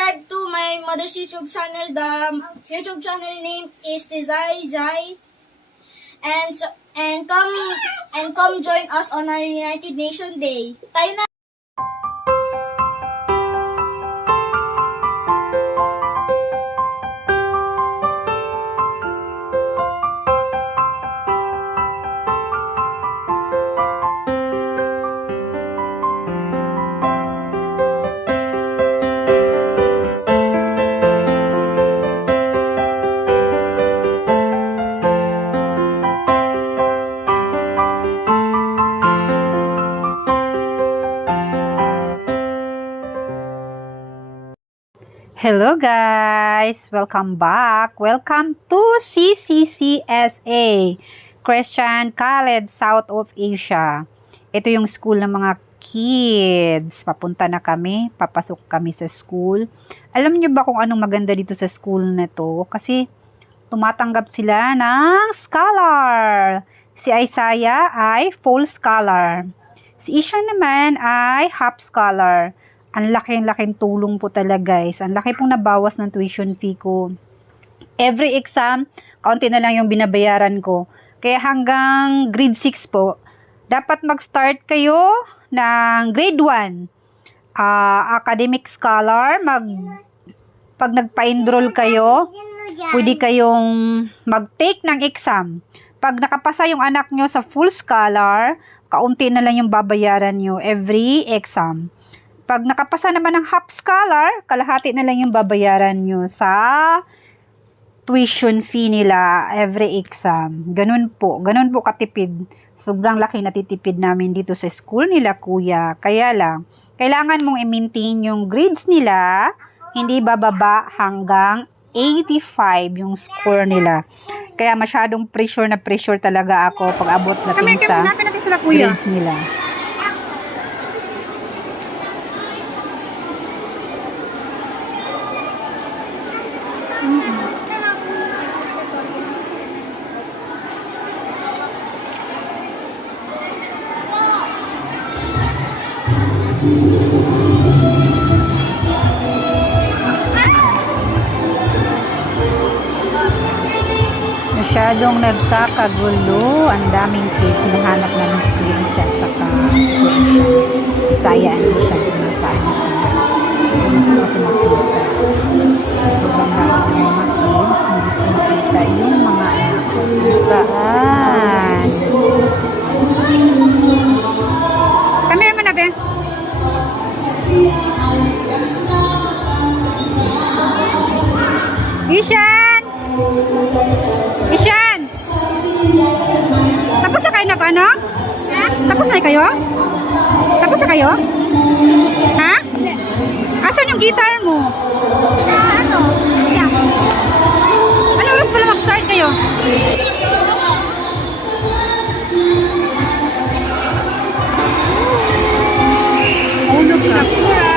subscribe to my mother's YouTube channel. The YouTube channel name is Tizay Jai. And come join us on our United Nations Day. Tayo na! Hello guys! Welcome back! Welcome to CCCSA, Christian College South of Asia. Ito yung school ng mga kids. Papunta na kami, papasok kami sa school. Alam niyo ba kung anong maganda dito sa school na to? Kasi tumatanggap sila ng scholar. Si Isaiah ay full scholar. Si Isha naman ay half scholar. Ang laking tulong po talaga guys. Ang laki pong nabawas ng tuition fee ko. Every exam, kaunti na lang yung binabayaran ko. Kaya hanggang grade 6 po, dapat mag-start kayo ng grade 1. Academic scholar, pag nagpa-enroll kayo, pwede kayong mag-take ng exam. Pag nakapasa yung anak nyo sa full scholar, kaunti na lang yung babayaran nyo every exam. Pag nakapasa naman ng half scholar, kalahati na lang yung babayaran nyo sa tuition fee nila every exam. Ganun po katipid. Sobrang laki natitipid namin dito sa school nila kuya. Kaya lang, kailangan mong i-maintain yung grades nila, hindi bababa hanggang 85 yung score nila. Kaya masyadong pressure talaga ako pag abot natin sa grades nila. Masyadong nagkakagulo. Ang daming case. Hinahanap na ng screenshot sa Sayaan mo siya pumasaan kasi nakita. Sobrang dami ng mga kids. Hindi nakita yung mga anak ko. Saan? Camera mo na, be? Ishan! Ishan! Tapos na kayo ano? Tapos na kayo? Tapos na kayo? Ha? Asan yung guitar mo? Ano? Ano oras pala mag-start kayo? Ulog sa pura.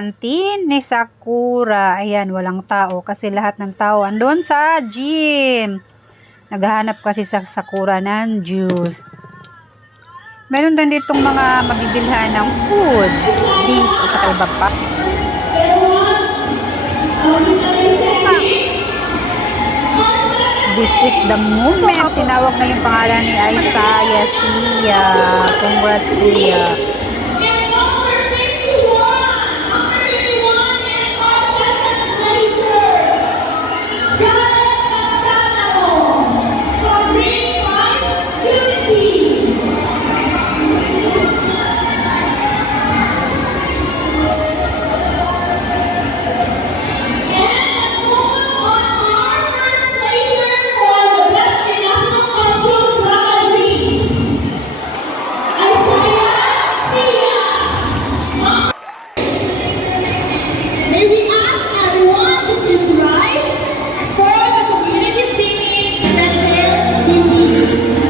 canteen ni Sakura. Ayan, walang tao kasi lahat ng tao andun sa gym. Naghahanap kasi sa Sakura ng juice. Meron din ditong mga mabibilhan ng food, drinks, at saka iba pa. This is the moment. Tinawag na yung pangalan ni Isaiah Sia. Congrats, Kuya. May we ask everyone to please rise for the community singing and their duties.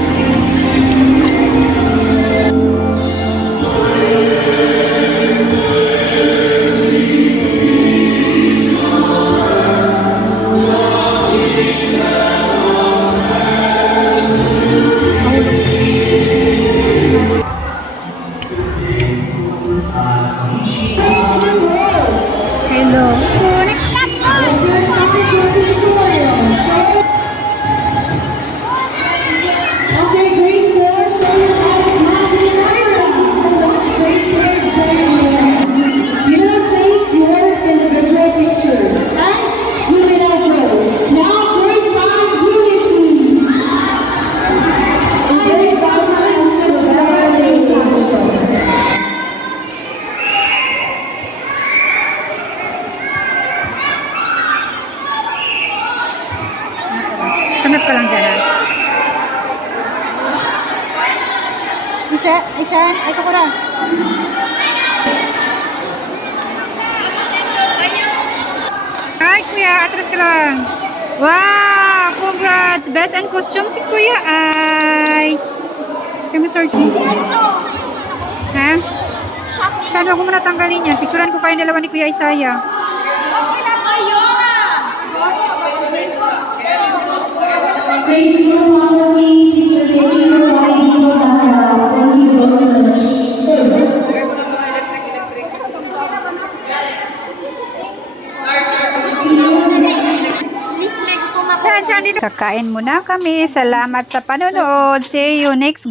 Hello. Okay, grade 4, show your hand to the camera. Watch grade 4, shake your hands. You don't take your in the picture picture. Right? You will not go. Now, grade 5, unity. Grade 5, hands to the camera, take picture. Sanap ka lang dyan, ha? Ishan, ay Sakura. Ay, Kuya, atras ka lang. Wow, congrats. Best and costume si Kuya Ice. Kaya mo sorting. Ha? Saan ako muna tanggalin yan? Picturean ko kayong dalawa ni Kuya Isaiah. Thank you, Mommy, teacher, thank you for writing us out. Thank you so much. Saan dito? Kakain muna kami. Salamat sa panonood. See you next